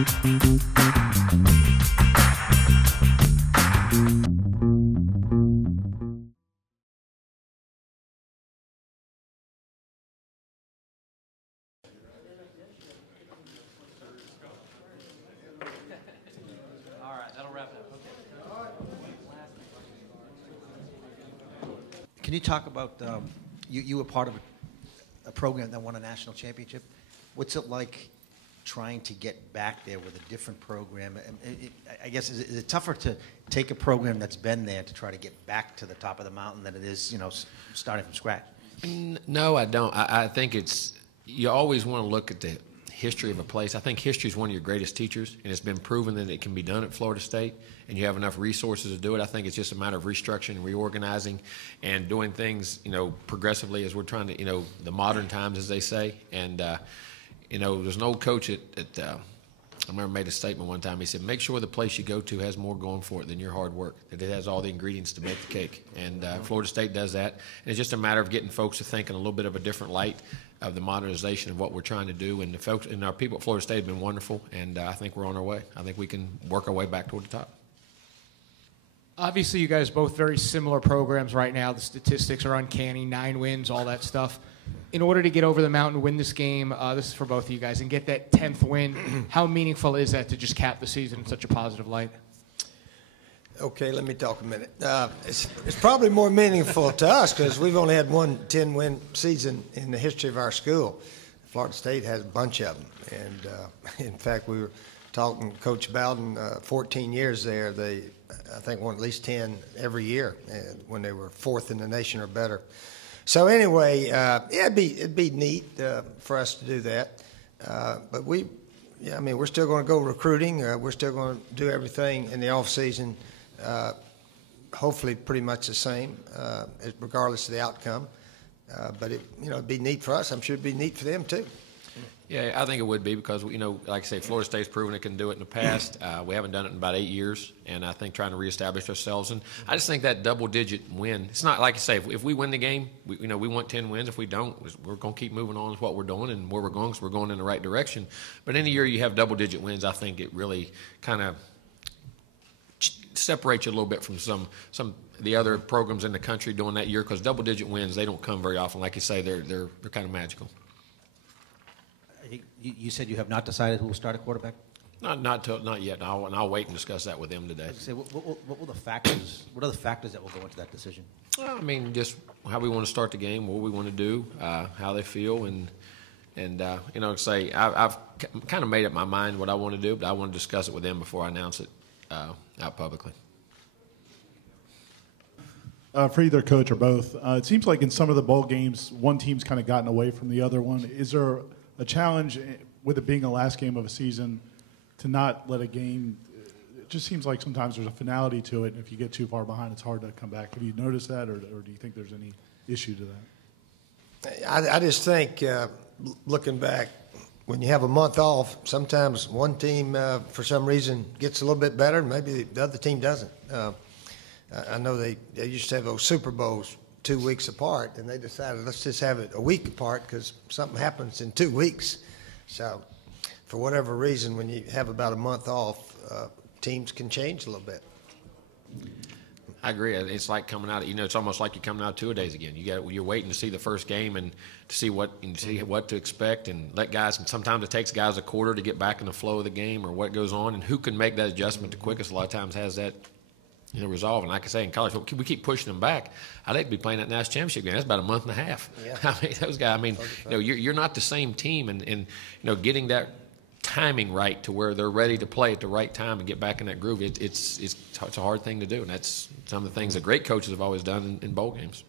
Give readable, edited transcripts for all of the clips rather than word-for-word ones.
Can you talk about, you were part of a program that won a national championship. What's it like trying to get back there with a different program? I guess, is it tougher to take a program that's been there to try to get back to the top of the mountain than it is, starting from scratch? No, I don't. I think you always want to look at the history of a place. I think history is one of your greatest teachers, and it's been proven that it can be done at Florida State, and you have enough resources to do it. I think it's just a matter of restructuring and reorganizing and doing things, progressively as we're trying to, the modern times, as they say. And, there's an old coach I remember made a statement one time. He said, make sure the place you go to has more going for it than your hard work, that it has all the ingredients to make the cake. And Florida State does that. And it's just a matter of getting folks to think in a little bit of a different light of the modernization of what we're trying to do. And the folks and our people at Florida State have been wonderful, and I think we're on our way. I think we can work our way back toward the top. Obviously, you guys both very similar programs right now. The statistics are uncanny, 9 wins, all that stuff. In order to get over the mountain, win this game, this is for both of you guys, and get that 10th win, how meaningful is that to just cap the season in such a positive light? Okay, let me talk a minute. It's probably more meaningful to us because we've only had one 10-win season in the history of our school. Florida State has a bunch of them. And, in fact, we were talking to Coach Bowden, 14 years there. They, I think, won at least 10 every year when they were 4th in the nation or better. So anyway, it'd be neat for us to do that. But we're still going to go recruiting. We're still going to do everything in the off season. Hopefully pretty much the same, regardless of the outcome. But it'd be neat for us. I'm sure it'd be neat for them too. Yeah, I think it would be because, like I say, Florida State's proven it can do it in the past. We haven't done it in about 8 years, and I think trying to reestablish ourselves. And I just think that double-digit win, it's not like you say, if we win the game, we want 10 wins. If we don't, we're going to keep moving on with what we're doing and where we're going because we're going in the right direction. But any year you have double-digit wins, I think it really kind of separates you a little bit from some the other programs in the country doing that year because double-digit wins, they don't come very often. Like you say, they're kind of magical. You said you have not decided who will start at quarterback? Not yet. I'll wait and discuss that with them today. What will the factors? What are the factors that will go into that decision? Just how we want to start the game, what we want to do, how they feel, and say I've kind of made up my mind what I want to do, but I want to discuss it with them before I announce it out publicly. For either coach or both, it seems like in some of the bowl games, one team's kind of gotten away from the other one. Is there a challenge with it being the last game of a season to not let a game? It just seems like sometimes there's a finality to it, and if you get too far behind, it's hard to come back. Have you noticed that, or do you think there's any issue to that? I just think, looking back, when you have a month off, sometimes one team, for some reason, gets a little bit better, and maybe the other team doesn't. I know they used to have those Super Bowls 2 weeks apart, and they decided let's just have it a week apart because something happens in 2 weeks. So for whatever reason, when you have about a month off, teams can change a little bit. I agree. It's like coming out. It's almost like you're coming out 2 days again. You're waiting to see the first game and to see what to expect, and let guys. And sometimes it takes guys a quarter to get back in the flow of the game or what goes on, and who can make that adjustment the quickest. A lot of times has that resolve. And like I say, in college, we keep pushing them back. I'd like to be playing that national championship game. That's about a month and a half. Yeah. Those guys. You're not the same team, and getting that timing right to where they're ready to play at the right time and get back in that groove. It's a hard thing to do, and that's some of the things that great coaches have always done in bowl games.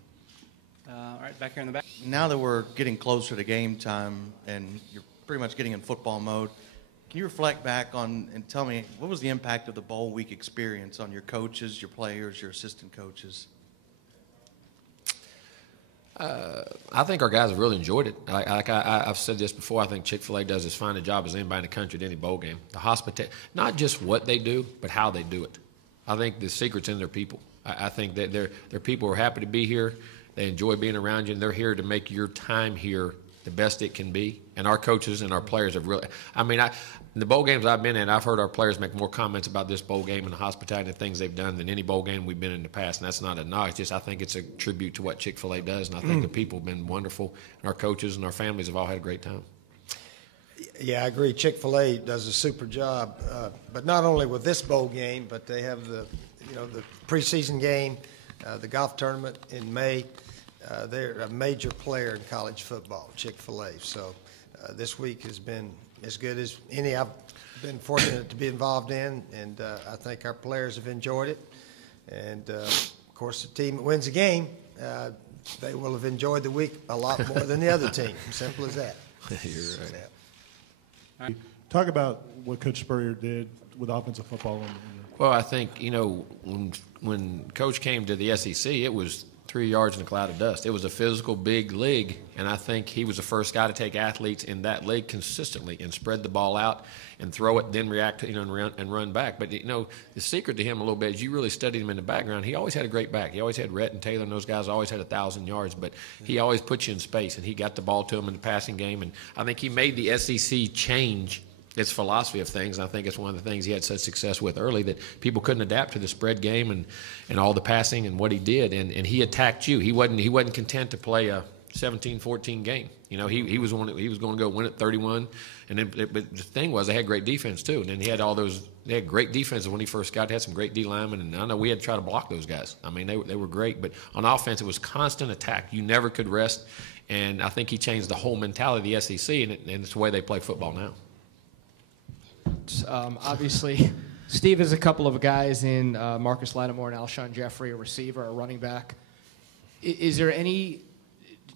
All right, back here in the back. Now that we're getting closer to game time and you're pretty much getting in football mode, can you reflect back on and tell me what was the impact of the bowl week experience on your coaches, your players, your assistant coaches? I think our guys have really enjoyed it. I've said this before. I think Chick-fil-A does as fine a job as anybody in the country at any bowl game. The hospitality, not just what they do, but how they do it. I think the secret's in their people. I think that their people are happy to be here. They enjoy being around you, and they're here to make your time here the best it can be. And our coaches and our players have really – I mean, in the bowl games I've been in, I've heard our players make more comments about this bowl game and the hospitality and things they've done than any bowl game we've been in the past. And that's not a knock. It's just I think it's a tribute to what Chick-fil-A does. And I think the people have been wonderful. And our coaches and our families have all had a great time. Yeah, I agree. Chick-fil-A does a super job, but not only with this bowl game, but they have the preseason game, the golf tournament in May. They're a major player in college football, Chick-fil-A. So this week has been as good as any I've been fortunate to be involved in, and I think our players have enjoyed it. And, of course, the team that wins the game, they will have enjoyed the week a lot more than the other team. Simple as that. You're right. Yeah. Talk about what Coach Spurrier did with offensive football. Well, I think, when Coach came to the SEC, it was 3 yards in a cloud of dust. It was a physical, big league, and I think he was the first guy to take athletes in that league consistently and spread the ball out and throw it, then react, and run back. But, the secret to him a little bit is you really studied him in the background. He always had a great back. He always had Rhett and Taylor, and those guys always had 1,000 yards, but he always put you in space, and he got the ball to him in the passing game. And I think he made the SEC change its philosophy of things, and I think it's one of the things he had such success with early, that people couldn't adapt to the spread game and all the passing and what he did, and he attacked you. He wasn't content to play a 17-14 game. He was going to go win it 31, and then but the thing was they had great defense too, and then he had they had great defenses when he first got. They had some great D linemen, and I know we had to try to block those guys. I mean, they were great, but on offense it was constant attack. You never could rest, and I think he changed the whole mentality of the SEC, and it's the way they play football now. Obviously, Steve has a couple of guys in Marcus Lattimore and Alshon Jeffrey, a receiver, a running back. Is there any?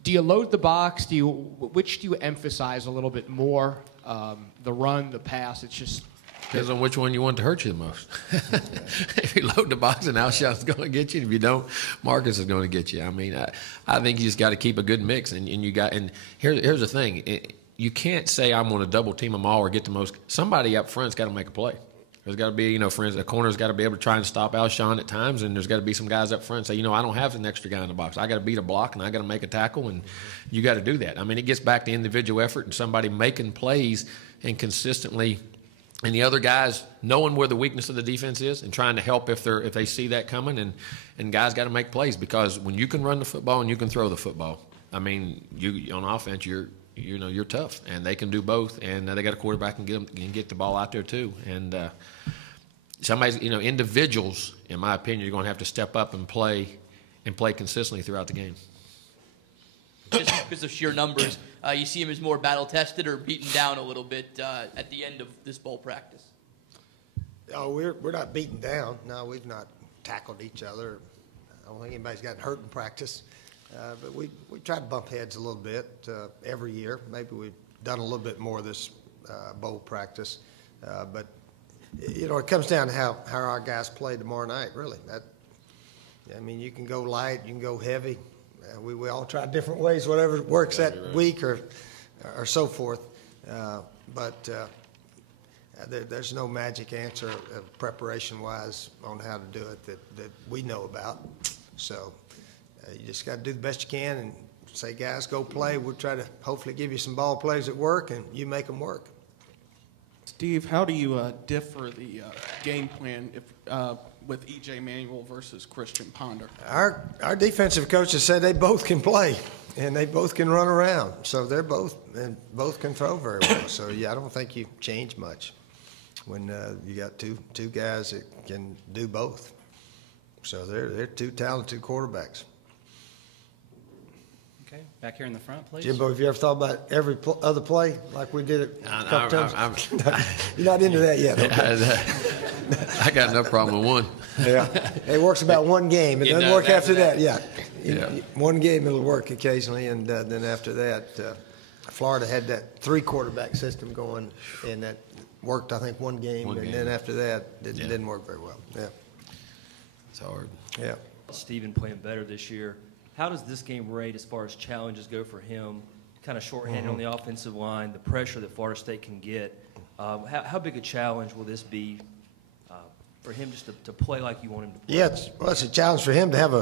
Do you load the box? Which do you emphasize a little bit more? The run, the pass. It's just depends on which one you want to hurt you the most. If you load the box, and Alshon's going to get you. If you don't, Marcus is going to get you. I mean, I think you just got to keep a good mix, and here's the thing. You can't say I'm going to double team them all or get the most. Somebody up front's got to make a play. There's got to be, a corner's got to be able to try and stop Alshon at times, and there's got to be some guys up front say, I don't have an extra guy in the box. I got to beat a block, and I got to make a tackle, and you got to do that. I mean, it gets back to individual effort and somebody making plays and consistently, and the other guys knowing where the weakness of the defense is and trying to help if they see that coming, and guys got to make plays, because when you can run the football and you can throw the football, I mean, you on offense you're tough, and they can do both, and they got a quarterback and get the ball out there too. And individuals, in my opinion, are going to have to step up and play consistently throughout the game. Just because of sheer numbers, you see him as more battle tested or beaten down a little bit at the end of this bowl practice. Oh, we're not beaten down. No, we've not tackled each other. I don't think anybody's gotten hurt in practice. But we try to bump heads a little bit every year. Maybe we've done a little bit more this bowl practice. But, it comes down to how our guys play tomorrow night, really. You can go light, you can go heavy. We all try different ways, whatever works that week or so forth. But there's no magic answer preparation-wise on how to do it that we know about. So you just got to do the best you can and say, guys, go play. We'll try to hopefully give you some ball plays that work, and you make them work. Steve, how do you differ the game plan with E.J. Manuel versus Christian Ponder? Our defensive coaches said they both can play, and they both can run around. So they're both can throw very well. So, I don't think you change much when you got two guys that can do both. So they're two talented quarterbacks. Okay, back here in the front, please. Jimbo, have you ever thought about every other play like we did it a couple times? You're not into that yet. Okay. I got no problem with one. Yeah, it works about one game. It doesn't work after that. Yeah. One game it'll work occasionally, and then after that, Florida had that 3-quarterback system going, and that worked, I think, one game, and then after that, it didn't work very well. Yeah. It's hard. Yeah. Steven playing better this year. How does this game rate as far as challenges go for him? Kind of shorthanded on the offensive line, the pressure that Florida State can get. How big a challenge will this be for him just to play like you want him to play? Yeah, it's a challenge for him to have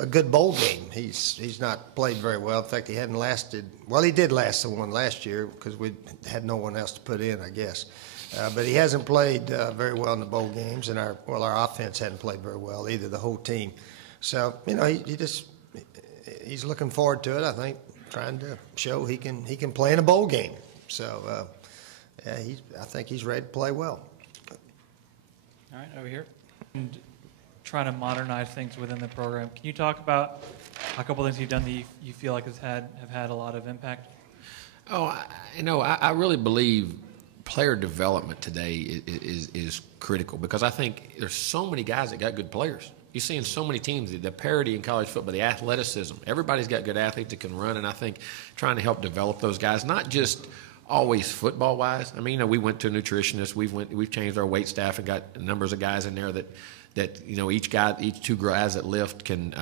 a good bowl game. He's not played very well. In fact, he hadn't lasted. Well, he did last the one last year because we had no one else to put in, I guess. But he hasn't played very well in the bowl games, and our offense hadn't played very well either. The whole team. So he's looking forward to it. I think trying to show he can play in a bowl game. So I think he's ready to play well. All right, over here. And trying to modernize things within the program. Can you talk about a couple things you've done that you feel like have had a lot of impact? Oh, I really believe player development today is critical because I think there's so many guys that got good players. You see in so many teams, the parity in college football, the athleticism. Everybody's got good athletes that can run, and I think trying to help develop those guys, not just always football-wise. I mean, we went to a nutritionist. We've changed our weight staff and got numbers of guys in there that each two guys that lift can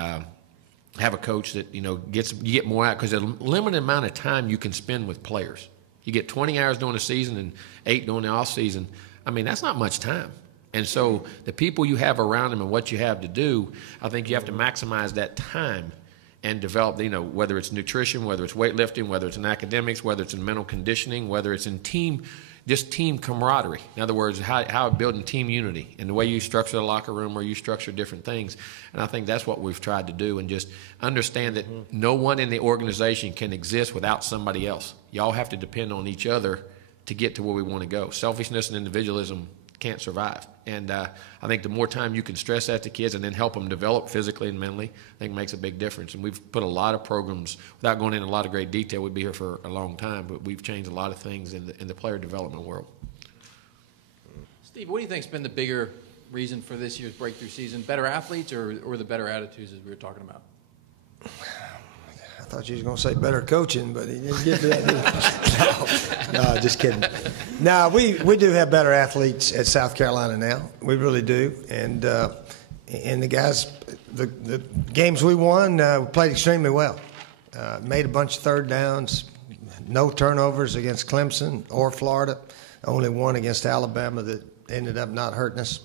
have a coach that you get more out because there's a limited amount of time you can spend with players. You get 20 hours during the season and 8 during the off season. I mean, that's not much time. And so the people you have around them and what you have to do, I think you have to maximize that time and develop, whether it's nutrition, whether it's weightlifting, whether it's in academics, whether it's in mental conditioning, whether it's in team camaraderie. In other words, how building team unity and the way you structure the locker room or you structure different things. And I think that's what we've tried to do and just understand that no one in the organization can exist without somebody else. Y'all have to depend on each other to get to where we want to go. Selfishness and individualism can't survive. And I think the more time you can stress that to kids and then help them develop physically and mentally, I think makes a big difference. And we've put a lot of programs, without going into a lot of great detail, we'd be here for a long time, but we've changed a lot of things in the player development world. Steve, what do you think's been the bigger reason for this year's breakthrough season? Better athletes or the better attitudes as we were talking about? I thought you was going to say better coaching, but he didn't get to that. No, just kidding. No, we do have better athletes at South Carolina now. We really do. And the guys, the games we won, we played extremely well. Made a bunch of third downs, no turnovers against Clemson or Florida. Only one against Alabama that ended up not hurting us.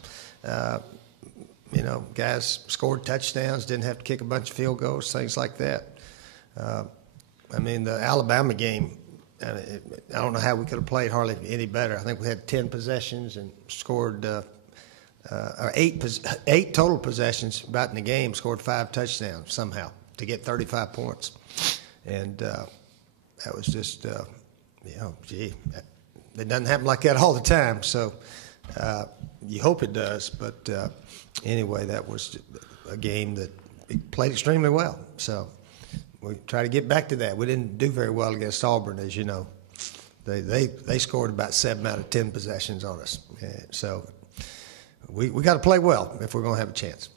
Guys scored touchdowns, didn't have to kick a bunch of field goals, things like that. The Alabama game, I don't know how we could have played hardly any better. I think we had 10 possessions and scored eight total possessions about in the game, scored 5 touchdowns somehow to get 35 points. And that was just, it doesn't happen like that all the time. So you hope it does. But anyway, that was a game that we played extremely well. So we try to get back to that. We didn't do very well against Auburn, as you know. They scored about 7 out of 10 possessions on us. So we got to play well if we're going to have a chance.